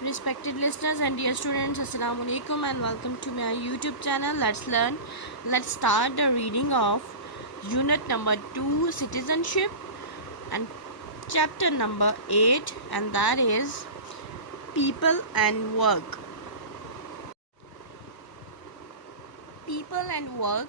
Respected listeners and dear students, Assalamu alaikum and welcome to my YouTube channel. Let's start the reading of unit number 2, citizenship, and chapter number 8, and that is people and work. People and work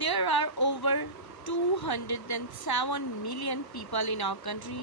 There are over 207 million people in our country.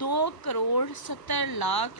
2,70,00,000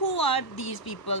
Who are these people?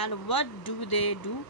And what do they do?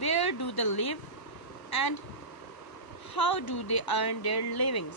Where do they live? And how do they earn their livings?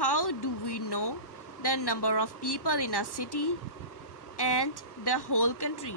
How do we know the number of people in a city and the whole country?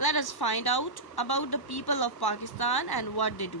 Let us find out about the people of Pakistan and what they do.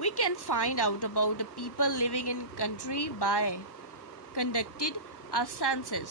We can find out about the people living in country by conducted a census.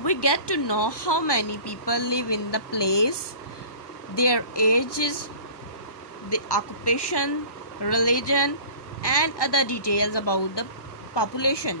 We get to know how many people live in the place, their ages, the occupation, religion and other details about the population.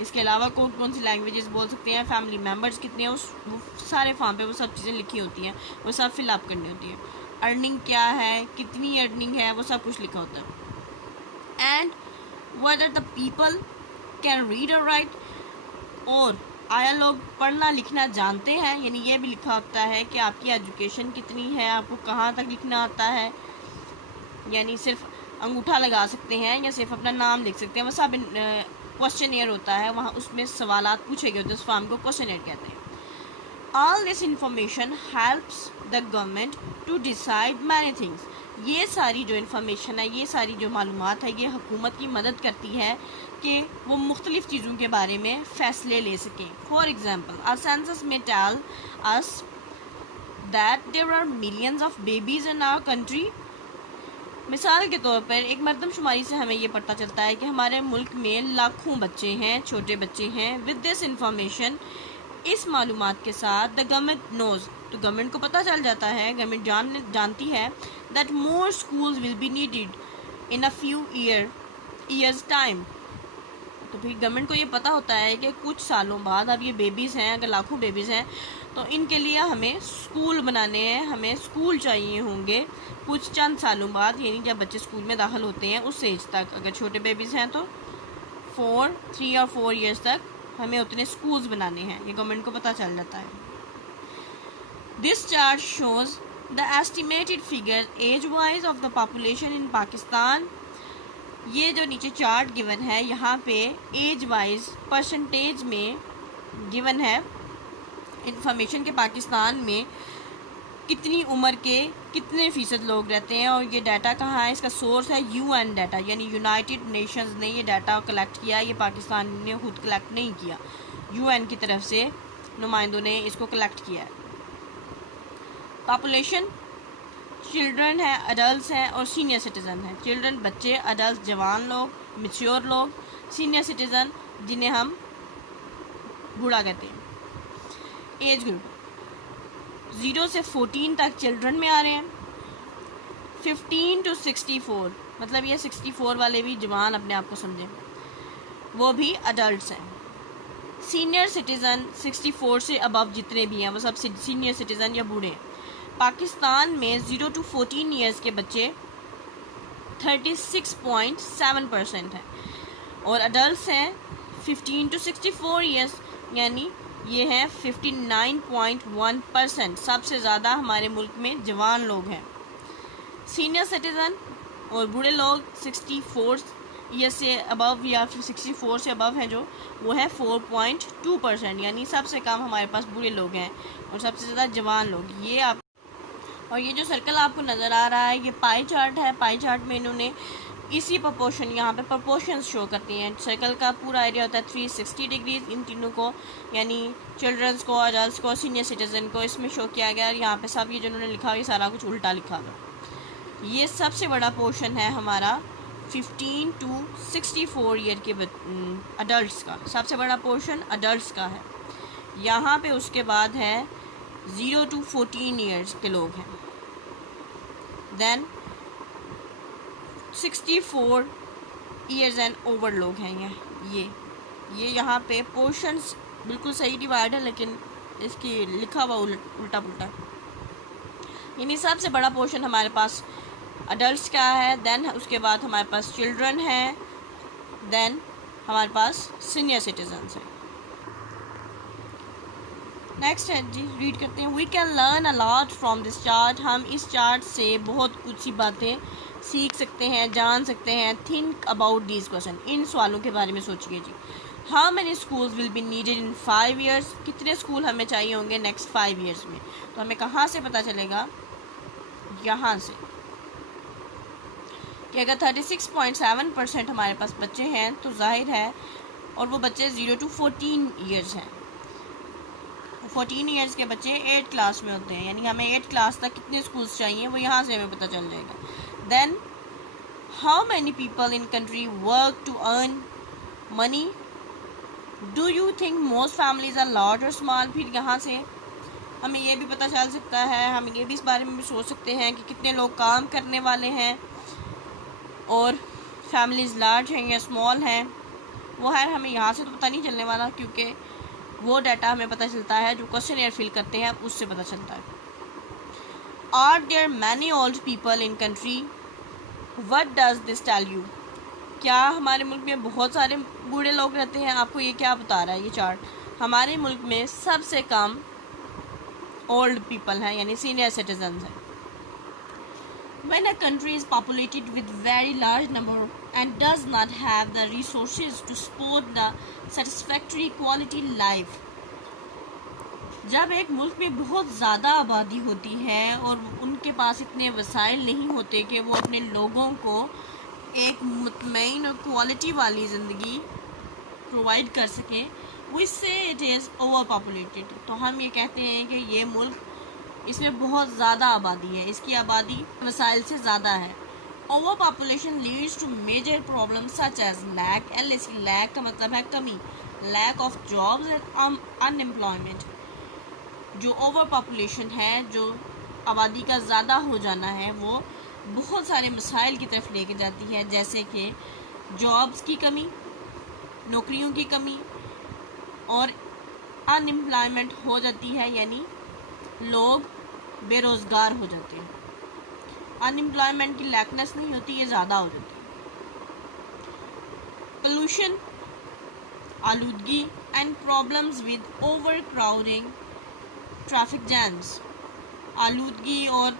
اس کے علاوہ کون کون سی languages بول سکتے ہیں، family members کتنے ہیں، وہ سارے فارم پہ وہ سب چیزیں لکھی ہوتی ہیں، وہ سب فل اپ کرنی ہوتی ہیں. ارننگ کیا ہے، کتنی ارننگ ہے، وہ سب کچھ لکھا ہوتا ہے. And whether the people can read or write، اور آیا لوگ پڑھنا لکھنا جانتے ہیں، یعنی یہ بھی لکھا ہوتا ہے کہ آپ کی ایجوکیشن کتنی ہے، آپ کو کہاں تک لکھنا آتا ہے، یعنی صرف انگوٹھا لگا سکتے ہیں یا صرف اپنا نام لکھ سکتے ہیں. وہ سب کوشچن ایئر ہوتا ہے، وہاں اس میں سوالات پوچھے گئے ہوتے ہیں، اس فارم کو کوشچن ایئر کہتے ہیں. All this information helps the government to decide many things. یہ ساری جو انفارمیشن ہے، یہ ساری جو معلومات ہے، یہ حکومت کی مدد کرتی ہے کہ وہ مختلف چیزوں کے بارے میں فیصلے لے سکیں. For example, a census may tell us that there are millions of babies in our country. مثال کے طور پر ایک مردم شماری سے ہمیں یہ پتہ چلتا ہے کہ ہمارے ملک میں لاکھوں بچے ہیں، چھوٹے بچے ہیں. With this information، اس معلومات کے ساتھ the government knows، تو گورنمنٹ کو پتہ چل جاتا ہے، گورنمنٹ جانتی ہے that more schools will be needed in a few years time. تو پھر گورنمنٹ کو یہ پتہ ہوتا ہے کہ کچھ سالوں بعد اب یہ بیبیز ہیں، اگر لاکھوں بیبیز ہیں تو ان کے لیے ہمیں اسکول بنانے ہیں، ہمیں اسکول چاہیے ہوں گے کچھ چند سالوں بعد، یعنی جب بچے اسکول میں داخل ہوتے ہیں اس ایج تک. اگر چھوٹے بیبیز ہیں تو 3 اور 4 ایئرس تک ہمیں اتنے اسکولز بنانے ہیں، یہ گورنمنٹ کو پتہ چل جاتا ہے. This chart shows the estimated figure age wise of the population in Pakistan. یہ جو نیچے چارٹ گیون ہے یہاں پہ ایج وائز پرسنٹیج میں گیون ہے انفارمیشن کہ پاکستان میں کتنی عمر کے کتنے فیصد لوگ رہتے ہیں. اور یہ ڈیٹا کہاں ہے، اس کا سورس ہے UN ڈیٹا، یعنی یونائٹڈ نیشنز نے یہ ڈیٹا کلیکٹ کیا. یہ پاکستان نے خود کلیکٹ نہیں کیا، UN کی طرف سے نمائندوں نے اس کو کلیکٹ کیا ہے. پاپولیشن چلڈرن ہے، اڈلٹس ہیں اور سینئر سٹیزن ہیں. چلڈرن بچے، اڈلٹس جوان لوگ، میچور لوگ، سینئر سٹیزن جنہیں ہم بوڑھا کہتے ہیں. ایج گروپ 0 سے 14 تک چلڈرن میں آ رہے ہیں. 15 to 64 مطلب یہ 64 والے بھی جوان اپنے آپ کو سمجھیں، وہ بھی اڈلٹس ہیں. سینئر سٹیزن 64 سے ابو جتنے بھی ہیں وہ سب سینئر سٹیزن یا بوڑھے ہیں. پاکستان میں 0 to 14 ایئرس کے بچے 36.7% ہیں اور اڈلٹس ہیں 15 to 64 ایئرس، یعنی یہ ہیں 59.1%. سب سے زیادہ ہمارے ملک میں جوان لوگ ہیں. سینئر سٹیزن اور بوڑھے لوگ 64 ایئر سے ابو یا 64 سے ابو ہیں جو وہ ہے 4.2%، یعنی سب سے کم ہمارے پاس بوڑھے لوگ ہیں اور سب سے زیادہ جوان لوگ. اور یہ جو سرکل آپ کو نظر آ رہا ہے یہ پائی چارٹ ہے. پائی چارٹ میں انہوں نے اسی پرپورشن، یہاں پہ پرپورشنز شو کرتی ہیں. سرکل کا پورا ایریا ہوتا ہے 360 ڈگریز. ان تینوں کو یعنی چلڈرنس کو، اڈلٹس کو، سینئر سٹیزن کو اس میں شو کیا گیا. اور یہاں پہ سب یہ جو انہوں نے لکھا ہوا یہ سارا کچھ الٹا لکھا ہوا. یہ سب سے بڑا پورشن ہے ہمارا 15 to 64 ایئر کے اڈلٹس کا. سب سے بڑا پورشن اڈلٹس کا ہے. یہاں پہ اس کے بعد ہے 0 to 14 ایئرس کے لوگ ہیں. دین 64 ایئرز اینڈ اوور لوگ ہیں. یہ یہاں پہ پورشنز بالکل صحیح ڈیوائڈ ہے لیکن اس کی لکھا ہوا الٹا پلٹا. یعنی سب سے بڑا پورشن ہمارے پاس اڈلٹس کا ہے. دین اس کے بعد ہمارے پاس چلڈرن ہیں. دین ہمارے پاس سینئر سٹیزنس ہیں. نیکسٹ ہے جی، ریڈ کرتے ہیں. We can learn a lot from this chart. ہم اس چارٹ سے بہت کچھ سی باتیں سیکھ سکتے ہیں، جان سکتے ہیں. Think about these question. ان سوالوں کے بارے میں سوچیے جی. How many schools will be needed in 5 years. کتنے اسکول ہمیں چاہیے ہوں گے نیکسٹ 5 ایئرس میں. تو ہمیں کہاں سے پتہ چلے گا؟ یہاں سے کہ اگر 36.7% ہمارے پاس بچے ہیں تو ظاہر ہے، اور وہ بچے 0 to 14 ایئرس ہیں. 14 ایئرس کے بچے 8 کلاس میں ہوتے ہیں، یعنی ہمیں 8 کلاس تک کتنے اسکولس چاہیے وہ یہاں سے ہمیں پتہ چل جائے گا. Then how many people in country work to earn money. Do you think most families are large or small. پھر یہاں سے ہمیں یہ بھی پتہ چل سکتا ہے، ہم یہ بھی اس بارے میں بھی سوچ سکتے ہیں کہ کتنے لوگ کام کرنے والے ہیں اور فیملیز لارج ہیں یا اسمال ہیں. وہ ہے ہمیں یہاں سے تو پتہ نہیں چلنے والا، کیونکہ وہ ڈیٹا ہمیں پتہ چلتا ہے جو کوسچن ایئر فل کرتے ہیں اس سے پتہ چلتا ہے. Are there many old people in country? What does this tell you? کیا ہمارے ملک میں بہت سارے بوڑھے لوگ رہتے ہیں؟ آپ کو یہ کیا بتا رہا ہے یہ چارٹ؟ ہمارے ملک میں سب سے کم اولڈ پیپل ہیں، یعنی سینئر سٹیزنز ہیں. When a country is populated with very large number and does not have the resources to support the satisfactory quality life. جب ایک ملک میں بہت زیادہ آبادی ہوتی ہے اور ان کے پاس اتنے وسائل نہیں ہوتے کہ وہ اپنے لوگوں کو ایک مطمئن اور کوالٹی والی زندگی پرووائڈ کر سکیں، وہ اس سے اٹ از اوور پاپولیٹڈ. تو ہم یہ کہتے ہیں کہ یہ ملک، اس میں بہت زیادہ آبادی ہے، اس کی آبادی وسائل سے زیادہ ہے. Over population leads to major problem such as lack. Lack کا مطلب ہے کمی، lack of jobs and unemployment. جو اوور پاپولیشن ہے، جو آبادی کا زیادہ ہو جانا ہے، وہ بہت سارے مسائل کی طرف لے کے جاتی ہے، جیسے کہ جابز کی کمی، نوکریوں کی کمی، اور ان امپلائمنٹ ہو جاتی ہے، یعنی لوگ بے روزگار ہو جاتے ہیں. ان امپلائمنٹ کی لیکنیس نہیں ہوتی، یہ زیادہ ہو جاتی ہے. پولوشن، آلودگی and problems with over crowding, traffic James. آلودگی اور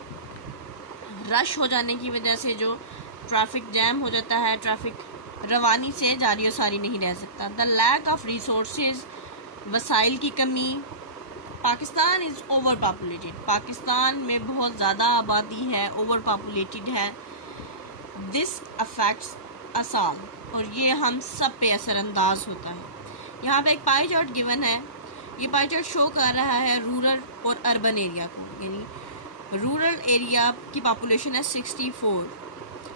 رش ہو جانے کی وجہ سے جو ٹریفک جیم ہو جاتا ہے، ٹریفک روانی سے جاری و ساری نہیں رہ سکتا. دا لیک آف ریسورسز، وسائل کی کمی. پاکستان از اوور پاپولیٹڈ. پاکستان میں بہت زیادہ آبادی ہے، اوور پاپولیٹڈ ہے. دس افیکٹس us all، اور یہ ہم سب پہ اثر انداز ہوتا ہے. یہاں پہ ایک پائی چارٹ گیون ہے. یہ پائی چارٹ شو کر رہا ہے رورل اور اربن ایریا کو، یعنی رورل ایریا کی پاپولیشن ہے 64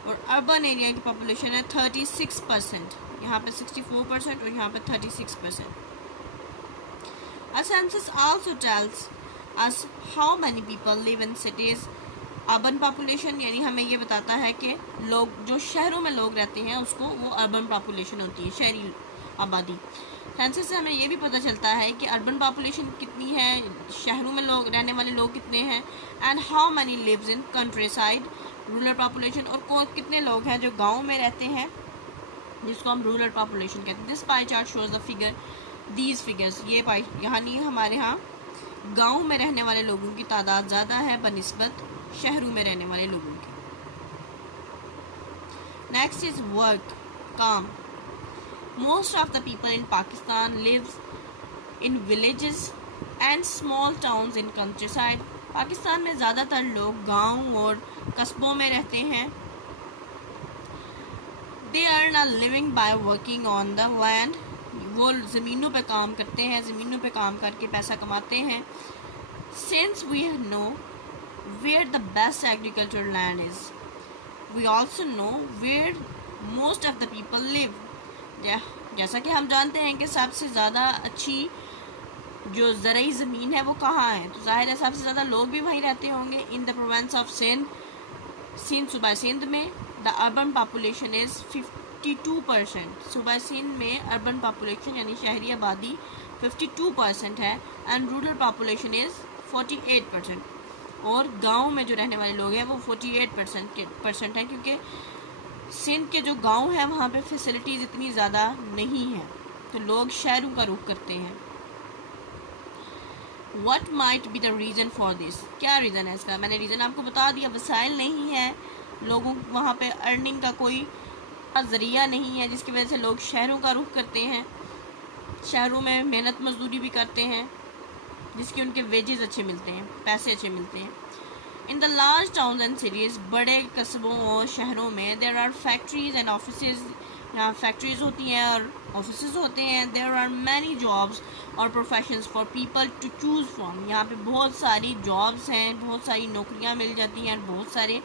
اور اربن ایریا کی پاپولیشن ہے 36%. یہاں پہ 64% اور یہاں پہ 36%. A census also tells us how many people live in cities. Urban population یعنی ہمیں یہ بتاتا ہے کہ لوگ جو شہروں میں لوگ رہتے ہیں اس کو وہ اربن پاپولیشن ہوتی ہے، شہری آبادی. سینسس سے ہمیں یہ بھی پتہ چلتا ہے کہ اربن پاپولیشن کتنی ہے، شہروں میں لوگ رہنے والے لوگ کتنے ہیں. And how many leaves in country side, rural population, اور کتنے لوگ ہیں جو گاؤں میں رہتے ہیں جس کو ہم رورل پاپولیشن کہتے ہیں. This pie chart shows the figure, these figures. یہ پائی یہاں نہیں، ہمارے ہاں گاؤں میں رہنے والے لوگوں کی تعداد زیادہ ہے بنسبت شہروں میں رہنے والے لوگوں کی. نیکسٹ از ورک، کام. Most of the people in Pakistan lives in villages and small towns in countryside. Pakistan میں زیادہ تر لوگ گاؤں اور قصبوں میں رہتے ہیں. They earn a living by working on the land. وہ زمینوں پہ کام کرتے ہیں، زمینوں پہ کام کر کے پیسہ کماتے ہیں. Since we know where the best agricultural land is, we also know where most of the people live. جیسا کہ ہم جانتے ہیں کہ سب سے زیادہ اچھی جو زرعی زمین ہے وہ کہاں ہے، تو ظاہر ہے سب سے زیادہ لوگ بھی وہیں رہتے ہوں گے. ان دا پروونس آف سندھ، صوبہ سندھ میں دا اربن پاپولیشن از 52%. صوبہ سندھ میں اربن پاپولیشن یعنی شہری آبادی 52% ہے، اینڈ رورل پاپولیشن از 48%. اور گاؤں میں جو رہنے والے لوگ ہیں وہ 48% ہیں، کیونکہ سندھ کے جو گاؤں ہیں وہاں پہ فیسلٹیز اتنی زیادہ نہیں ہیں، تو لوگ شہروں کا رخ کرتے ہیں. What might be the reason for this? کیا ریزن ہے اس کا؟ میں نے ریزن آپ کو بتا دیا. وسائل نہیں ہے لوگوں، وہاں پہ ارننگ کا کوئی ذریعہ نہیں ہے، جس کی وجہ سے لوگ شہروں کا رخ کرتے ہیں، شہروں میں محنت مزدوری بھی کرتے ہیں جس کی ان کے ویجز اچھے ملتے ہیں، پیسے اچھے ملتے ہیں. In the large towns and cities, بڑے قصبوں اور شہروں میں there are factories and offices. یہاں فیکٹریز ہوتی ہیں اور آفیسز ہوتے ہیں. دیر آر مینی جابس اور professions for people to choose from. یہاں پہ بہت ساری جابس ہیں، بہت ساری نوکریاں مل جاتی ہیں، بہت سارے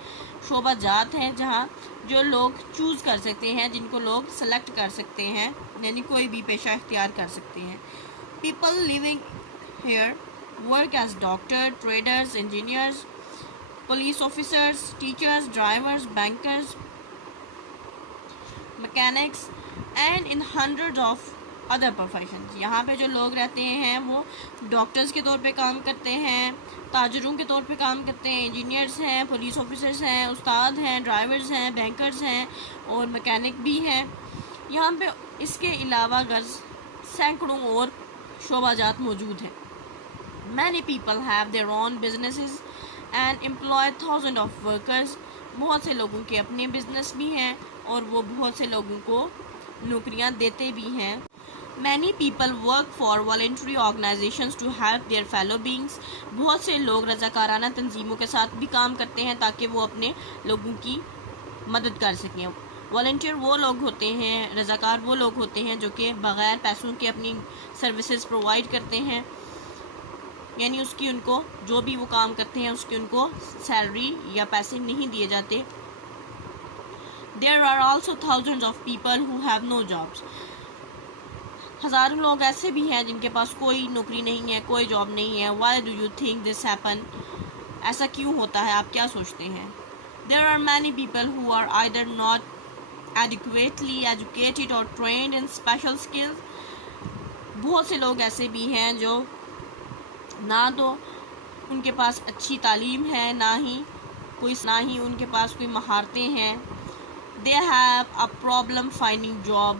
شعبہ جات ہیں جہاں جو لوگ چوز کر سکتے ہیں، جن کو لوگ سلیکٹ کر سکتے ہیں، یعنی کوئی بھی پیشہ اختیار کر سکتے ہیں. People living here work as doctors, traders, engineers, police officers, teachers, drivers, bankers, mechanics, and in hundred of other professions. یہاں پہ جو لوگ رہتے ہیں وہ ڈاکٹرز کے طور پہ کام کرتے ہیں, تاجروں کے طور پہ کام کرتے ہیں, انجینئرز ہیں, پولیس آفیسرز ہیں, استاد ہیں, ڈرائیورز ہیں, بینکرز ہیں اور میکینک بھی ہیں. یہاں پہ اس کے علاوہ غرض سینکڑوں اور شعبہ جات موجود ہیں. Many people have their own businesses and employ thousands of workers. بہت سے لوگوں کے اپنے بزنس بھی ہیں اور وہ بہت سے لوگوں کو نوکریاں دیتے بھی ہیں. Many people work for voluntary organizations to help their fellow beings. بہت سے لوگ رضاکارانہ تنظیموں کے ساتھ بھی کام کرتے ہیں تاکہ وہ اپنے لوگوں کی مدد کر سکیں. والنٹیئر وہ لوگ ہوتے ہیں, رضاکار وہ لوگ ہوتے ہیں جو کہ بغیر پیسوں کے اپنی سروسز پرووائڈ کرتے ہیں, یعنی اس کی ان کو جو بھی وہ کام کرتے ہیں اس کی ان کو سیلری یا پیسے نہیں دیے جاتے. There are also thousands of people who have no jobs. ہزاروں لوگ ایسے بھی ہیں جن کے پاس کوئی نوکری نہیں ہے, کوئی جاب نہیں ہے. Why do you think this happen? ایسا کیوں ہوتا ہے, آپ کیا سوچتے ہیں؟ There are many people who are either not adequately educated or trained in special skills. بہت سے لوگ ایسے بھی ہیں جو نہ تو ان کے پاس اچھی تعلیم ہے, نہ ہی ان کے پاس کوئی مہارتیں ہیں. They have a problem finding job.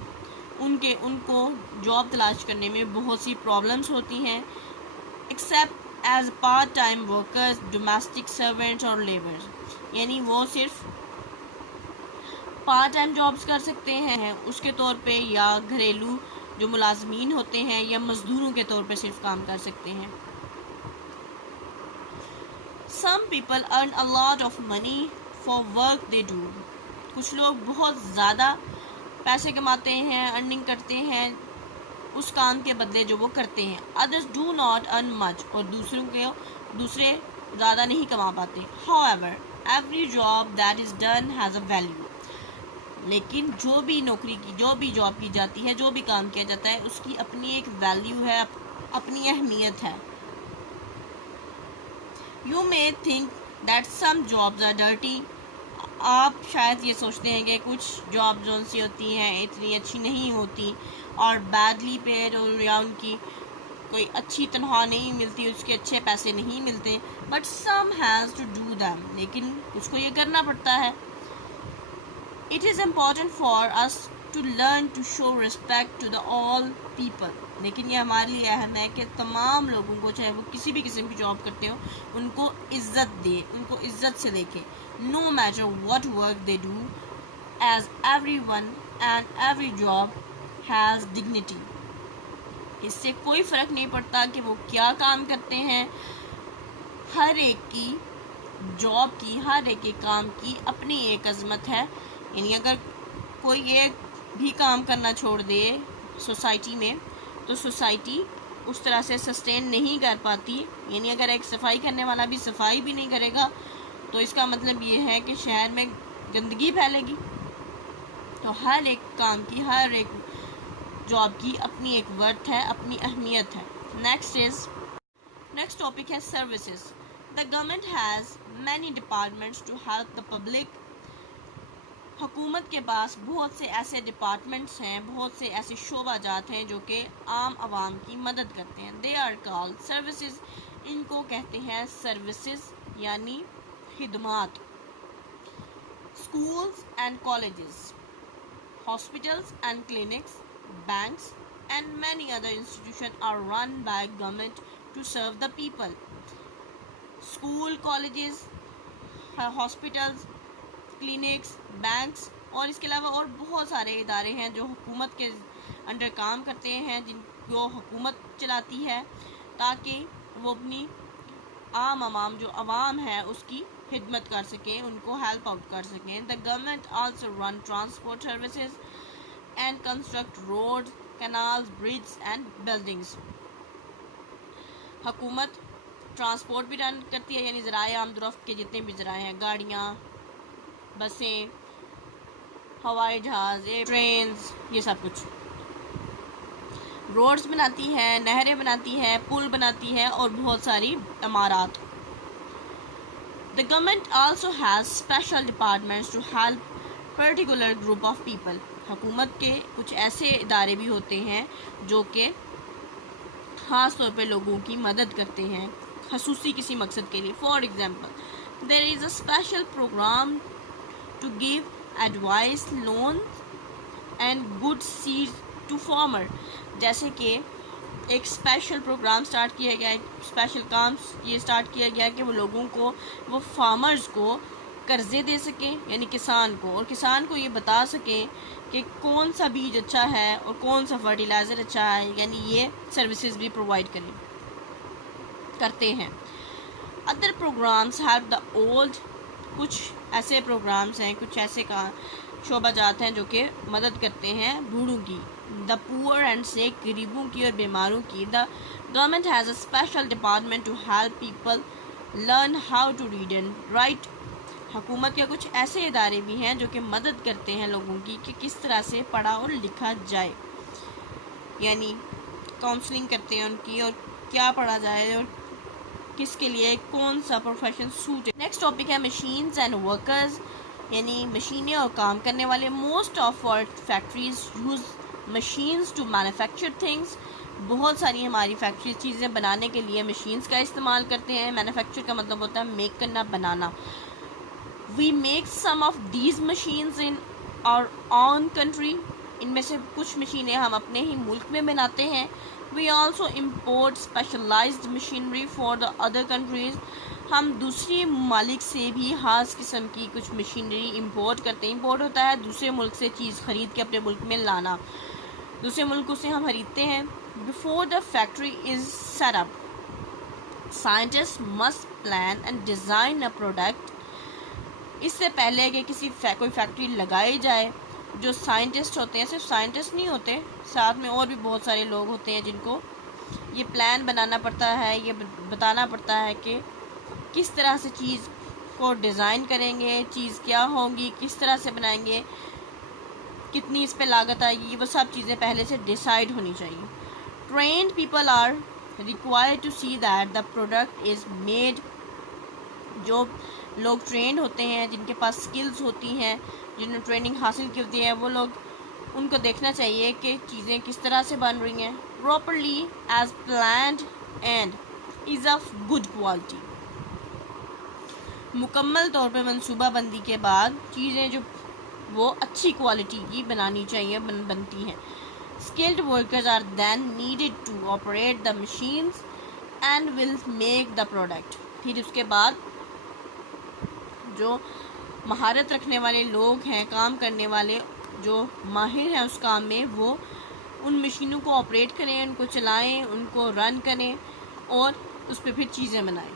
ان کو جاب تلاش کرنے میں بہت سی پرابلمس ہوتی ہیں. Except as part-time workers, domestic servants or laborers. یعنی وہ صرف پارٹ ٹائم جابس کر سکتے ہیں اس کے طور پہ, یا گھریلو جو ملازمین ہوتے ہیں یا مزدوروں کے طور پہ صرف کام کر سکتے ہیں. Some people earn a lot of money for work they do. کچھ لوگ بہت زیادہ پیسے کماتے ہیں, ارننگ کرتے ہیں اس کام کے بدلے جو وہ کرتے ہیں. Others do not earn much. اور دوسرے زیادہ نہیں کما پاتے. However, every job that is done has a value. لیکن جو بھی جاب کی جاتی ہے, جو بھی کام کیا جاتا ہے, اس کی اپنی ایک ویلیو ہے, اپنی اہمیت ہے. You may think that some jobs are dirty. آپ شاید یہ سوچتے ہیں کہ کچھ جاب جو سی ہوتی ہیں اتنی اچھی نہیں ہوتی اور بیڈلی پیڈ, اور یا ان کی کوئی اچھی تنخواہ نہیں ملتی, اس کے اچھے پیسے نہیں ملتے. But some has to do them. لیکن اس کو یہ کرنا پڑتا ہے. It is important for us to learn to show respect to the all people. لیکن یہ ہمارے لیے اہم ہے کہ تمام لوگوں کو, چاہے وہ کسی بھی قسم کی جاب کرتے ہو, ان کو عزت دے, ان کو عزت سے دیکھے. No matter what work they do, as everyone and every job has dignity. اس سے کوئی فرق نہیں پڑتا کہ وہ کیا کام کرتے ہیں, ہر ایک کی جاب کی, ہر ایک کے کام کی اپنی ایک عظمت ہے. یعنی اگر کوئی ایک بھی کام کرنا چھوڑ دے سوسائٹی میں تو سوسائٹی اس طرح سے سسٹین نہیں کر پاتی. یعنی اگر ایک صفائی کرنے والا بھی صفائی بھی نہیں کرے گا تو اس کا مطلب یہ ہے کہ شہر میں گندگی پھیلے گی. تو ہر ایک کام کی, ہر ایک جاب کی اپنی ایک ورتھ ہے, اپنی اہمیت ہے. نیکسٹ ٹاپک ہے services. The government has many departments to help the public. حکومت کے پاس بہت سے ایسے ڈپارٹمنٹس ہیں, بہت سے ایسے شعبہ جات ہیں جو کہ عام عوام کی مدد کرتے ہیں. They are called services. ان کو کہتے ہیں سروسز یعنی خدمات. Schools and colleges, hospitals and clinics, banks and many other institutions are run by government to serve the people. School, colleges, hospitals, clinics, banks اور اس کے علاوہ اور بہت سارے ادارے ہیں جو حکومت کے انڈر کام کرتے ہیں, جن کو حکومت چلاتی ہے تاکہ وہ اپنی عوام جو عوام ہے اس کی خدمت کر سکیں, ان کو ہیلپ آؤٹ کر سکیں. The government also run transport services and construct roads, canals, bridges and buildings. حکومت ٹرانسپورٹ بھی رن کرتی ہے, یعنی ذرائع عام رفت کے جتنے بھی ذرائع ہیں, گاڑیاں, بسیں, ہوائی جہاز, ٹرینز, یہ سب کچھ. روڈز بناتی ہے, نہریں بناتی ہے, پل بناتی ہے اور بہت ساری عمارات. The government also has special departments to help particular group of people. حکومت کے کچھ ایسے ادارے بھی ہوتے ہیں جو کہ خاص طور پہ لوگوں کی مدد کرتے ہیں خصوصی کسی مقصد کے لیے. For example there is a special programme to give advice loan and good seed to farmer. جیسے کہ ایک اسپیشل پروگرام سٹارٹ کیا گیا ہے, اسپیشل کام یہ سٹارٹ کیا گیا کہ وہ لوگوں کو, وہ فارمرز کو قرضے دے سکیں, یعنی کسان کو, اور کسان کو یہ بتا سکیں کہ کون سا بیج اچھا ہے اور کون سا فرٹیلائزر اچھا ہے, یعنی یہ سروسز بھی پرووائڈ کرتے ہیں. Other programmes help the old. کچھ ایسے پروگرامز ہیں, کچھ ایسے شعبہ جات ہیں جو کہ مدد کرتے ہیں بوڑھوں کی. دا پور اینڈ سیک, غریبوں کی اور بیماروں کی. The government has a special department to help people learn how to read and write. حکومت کے کچھ ایسے ادارے بھی ہیں جو کہ مدد کرتے ہیں لوگوں کی کہ کس طرح سے پڑھا اور لکھا جائے, یعنی کاؤنسلنگ کرتے ہیں ان کی, اور کیا پڑھا جائے اور کس کے لیے کون سا پروفیشن سوٹ ہے. نیکسٹ ٹاپک ہے مشینز اینڈ ورکرز, یعنی مشینیں اور کام کرنے والے. Most of our factories use machines to manufacture things. بہت ساری ہماری فیکٹریز چیزیں بنانے کے لیے مشینز کا استعمال کرتے ہیں. مینوفیکچر کا مطلب ہوتا ہے میک کرنا, بنانا. We make some of these machines in our own country. ان میں سے کچھ مشینیں ہم اپنے ہی ملک میں بناتے ہیں. We also import specialised machinery for the other countries. ہم دوسری ممالک سے بھی خاص قسم کی کچھ مشینری امپورٹ کرتے ہیں. امپورٹ ہوتا ہے دوسرے ملک سے چیز خرید کے اپنے ملک میں لانا, دوسرے ملکوں سے ہم خریدتے ہیں. Before the factory is set up scientist must plan and design a product. اس سے پہلے کہ کوئی فیکٹری لگائی جائے, جو سائنٹسٹ ہوتے ہیں, صرف سائنٹسٹ نہیں ہوتے, ساتھ میں اور بھی بہت سارے لوگ ہوتے ہیں جن کو یہ پلان بنانا پڑتا ہے, یہ بتانا پڑتا ہے کہ کس طرح سے چیز کو ڈیزائن کریں گے, چیز کیا ہوگی, کس طرح سے بنائیں گے, کتنی اس پہ لاگت آئے گی, وہ سب چیزیں پہلے سے ڈیسائیڈ ہونی چاہیے. Trained people are required to see that the product is made. جو لوگ ٹرینڈ ہوتے ہیں, جن کے پاس سکلز ہوتی ہیں, جنہوں نے ٹریننگ حاصل کی ہوتی ہے, وہ لوگ, ان کو دیکھنا چاہیے کہ چیزیں کس طرح سے بن رہی ہیں. Properly as planned and is of good quality. مکمل طور پہ منصوبہ بندی کے بعد چیزیں جو وہ اچھی کوالٹی کی بنانی چاہیے, بنتی ہیں. Skilled workers are then needed to operate the machines and will make the product. پھر اس کے بعد جو مہارت رکھنے والے لوگ ہیں, کام کرنے والے جو ماہر ہیں اس کام میں, وہ ان مشینوں کو آپریٹ کریں, ان کو چلائیں, ان کو رن کریں اور اس پہ پھر چیزیں بنائیں.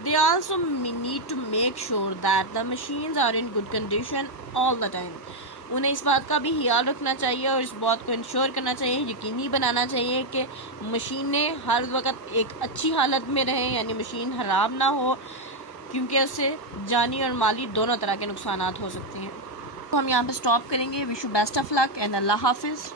They also need to make sure that the machines are in good condition all the time. انہیں اس بات کا بھی خیال رکھنا چاہیے اور اس بات کو انشور کرنا چاہیے, یقینی بنانا چاہیے کہ مشینیں ہر وقت ایک اچھی حالت میں رہیں, یعنی مشین خراب نہ ہو, کیونکہ اس سے جانی اور مالی دونوں طرح کے نقصانات ہو سکتے ہیں. تو ہم یہاں پہ سٹاپ کریں گے. Wish you best of luck and اللہ حافظ.